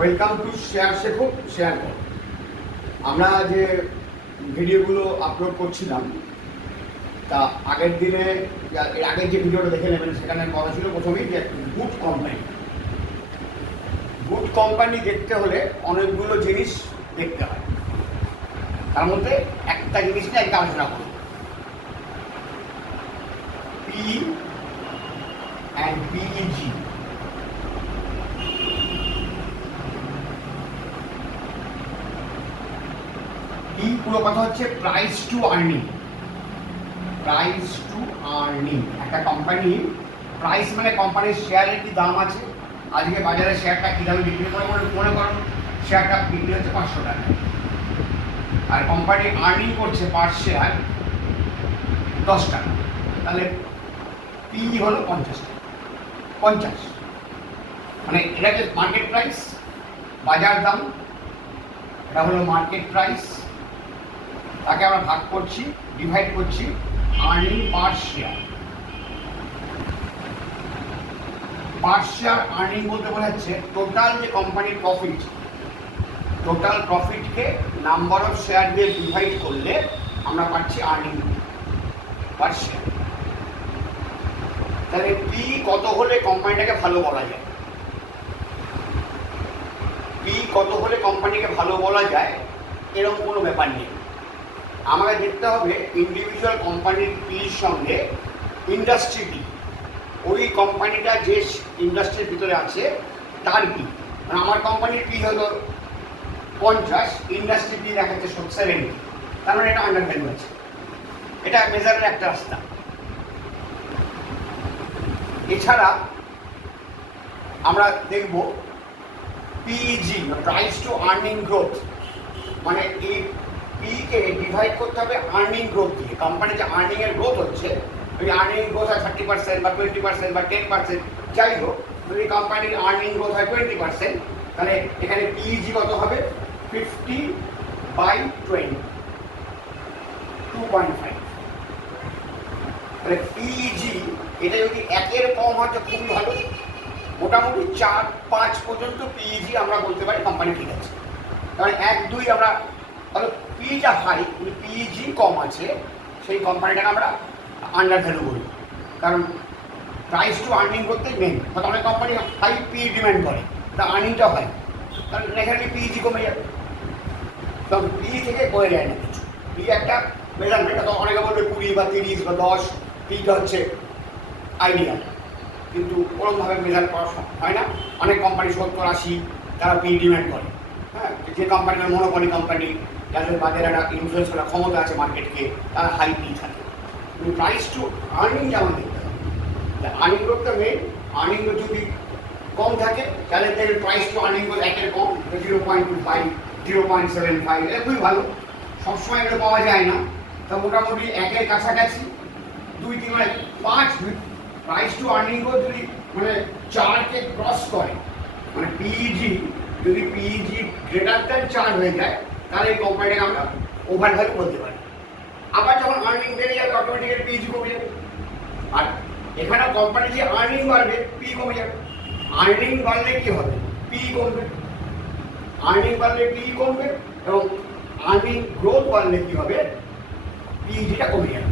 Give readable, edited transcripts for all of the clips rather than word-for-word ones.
Welcome to share শেখো share করো। আমরা যে ভিডিওগুলো আপলোড করছিলাম তা আগের দিনে এর আগের যে ভিডিওটা দেখে নেবেন সেখানে কথা ছিল প্রথমেই যে গুড কোম্পানি দেখতে হলে অনেকগুলো জিনিস দেখতে হয়। তার মধ্যে একটা জিনিস নিয়ে একটা আলোচনা করব, পি অ্যান্ড পিইজি। পুরো কথা হচ্ছে price two earning. Price two earning, একটা কোম্পানি প্রাইস মানে কোম্পানির শেয়ারের কি দাম আছে, আজকে বাজারে শেয়ারটা কী দামে বিক্রি করে মনে করুন শেয়ারটা বিক্রি হচ্ছে 500 টাকা, আর কোম্পানি আর্নিং করছে পার শেয়ার 10 টাকা, তাহলে পি হলো 50 টাকা। 50 মানে এটা যে মার্কেট প্রাইস, বাজার দাম, এটা হলো মার্কেট প্রাইস, তাকে আমরা ভাগ করছি, ডিভাইড করছি earning per share. Per share earning বলতে বোঝাচ্ছে টোটাল যে কোম্পানির প্রফিট, টোটাল প্রফিটকে নাম্বার অফ শেয়ার দিয়ে ডিভাইড করলে আমরা পাচ্ছি আর্নিং পার শেয়ার। তাহলে পি কত হলে কোম্পানিটাকে ভালো বলা যায়, পি কত হলে কোম্পানিকে ভালো বলা যায় এরকম কোনো ব্যাপার নেই। আমাকে দেখতে হবে ইন্ডিভিজুয়াল কোম্পানির পির সঙ্গে ইন্ডাস্ট্রি পি, ওই কোম্পানিটা যে ইন্ডাস্ট্রির ভিতরে আছে তার পি। মানে আমার কোম্পানির পি হলো 50, ইন্ডাস্ট্রি পি দেখাচ্ছে 70, তার মানে এটা আন্ডার ভ্যালু আছে। এটা মেজারের একটা রাস্তা। এছাড়া আমরা দেখব PEG, price two earning growth, মানে এই পিকে ডিভাইড করতে হবে আর্নিং গ্রোথ দিয়ে। কোম্পানির যে আর্নিংয়ের গ্রোথ হচ্ছে, ওই আর্নিং গ্রোথ হয় 30% বা 20% বা 10%, যাই হোক, যদি কোম্পানির আর্নিং গ্রোথ হয় 20%, তাহলে এখানে পিইজি কত হবে 50/20, 2.5। তাহলে পিইজি এটা যদি 1-এর কম হয় তো খুবই ভালো, মোটামুটি 4-5 পর্যন্ত পিইজি আমরা বলতে পারি কোম্পানি ঠিক আছে। কারণ 1-2 আমরা তাহলে পিটা হাই কিন্তু পিইজি কম আছে, সেই কোম্পানিটাকে আমরা আন্ডার ভ্যালু বলি। কারণ প্রাইস টু আর্নিং করতেই মেন, হয়তো অনেক কোম্পানি হাই পি ডিম্যান্ড করে, তা আর্নিংটা হয়, কারণ এখানে পিইজি কমে যাবে, তখন পি থেকে বয়ে যায় না কিছু। পি একটা মেজারমেন্ট, তো অনেকে বলবে 20 বা 30 বা 10, পিটা হচ্ছে আইডিয়াল, কিন্তু ওরকমভাবে মেজার করা হয় না। অনেক কোম্পানি 70-80 তারা পি ডিম্যান্ড করে। হ্যাঁ, যে কোম্পানির মনোপলি কোম্পানি, যাদের বাজারে একটা ইনফ্লুয়েন্স করার ক্ষমতা আছে মার্কেটকে, তারা হাই পি থাকে। কিন্তু প্রাইস টু আর্নিং যেমন দেখতে হবে, আর্নিং গ্রোথটা মেন। আর্নিং যদি কম থাকে তাহলে দেখবেন প্রাইস টু আর্নিং গ্রোথ 1-এর কম, 0.25, 0.75, এটা খুবই ভালো। সবসময় এগুলো পাওয়া যায় না, তা মোটামুটি 1-এর কাছাকাছি, 2-3 মানে 5 প্রাইস টু আর্নিং গ্রোথ যদি মানে 4-কে ক্রস করে, মানে পিইজি যদি পিইজি গ্রেটার দ্যান 4 হয়ে যায়, তাহলে এই কোম্পানিটাকে আমরা ওভার ভ্যালু বলতে পারি। আবার যখন আর্নিং বেড়ে যাবে অটোমেটিক্যালি পিইজি কমে যাবে, আর এখানে কোম্পানির যে আর্নিং বাড়বে পি কমে যাবে। আর্নিং বাড়লে কি হবে, পি কমবে, আর্নিং বাড়লে পি কমবে, এবং আর্নিং গ্রোথ বাড়লে কি হবে, পিইজিটা কমে যাবে।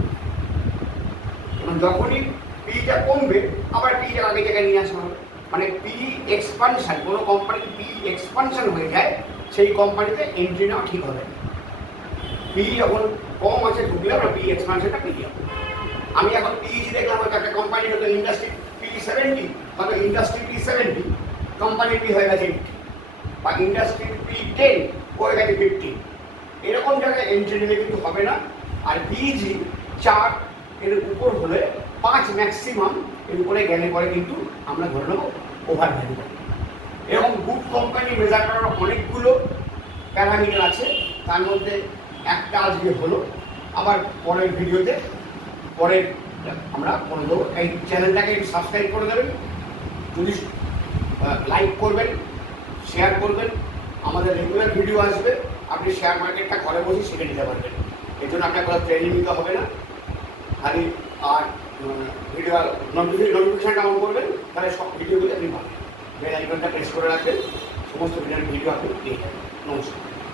এবং যখনই পিটা কমবে আবার পিটা আগে জায়গায় নিয়ে আসা হবে। মানে পি এক্সপানশন, কোনো কোম্পানির পি এক্সপানশন হয়ে যায় সেই কোম্পানিতে এন্ট্রি নেওয়া ঠিক হবে। পি যখন কম আছে ঢুকলে আমরা পি এক্সপানশনটা পেয়ে যাবো। আমি এখন পিইজি দেখলাম হয়তো একটা কোম্পানি হয়তো ইন্ডাস্ট্রি পি 70, হয়তো ইন্ডাস্ট্রি পি 70, কোম্পানির পি হয়ে গেছে 80, বা ইন্ডাস্ট্রির পি 10 হয়ে গেছে 50, এরকম জায়গায় এন্ট্রি নিলে কিন্তু হবে না। আর পিইজি 4 এর উপর হলে 5 ম্যাক্সিমাম, এর উপরে গেলে পরে কিন্তু আমরা ধরে নেব ওভার ভ্যালু। এরকম গুড কোম্পানি মেজার করার অনেকগুলো প্যারামিটার আছে, তার মধ্যে একটা আজকে হলো। আবার পরের ভিডিওতে পরের আমরা করে দেবো। এই চ্যানেলটাকে সাবস্ক্রাইব করে দেবেন, যদি লাইক করবেন, শেয়ার করবেন, আমাদের রেগুলার ভিডিও আসবে, আপনি শেয়ার মার্কেটটা ঘরে বসে শিখে নিতে পারবেন। এর জন্য আপনার কোনো ট্রেনিং নিতে হবে না, খালি আর ভিডিও নোটিফিকেশনটা অন করবেন, তাহলে সব ভিডিওগুলো আপনি পাবেন। বেল আইকনটা প্রেস করে রাখবেন। সমস্ত ভিডিও আপনি পেয়ে যাবেন। নমস্কার।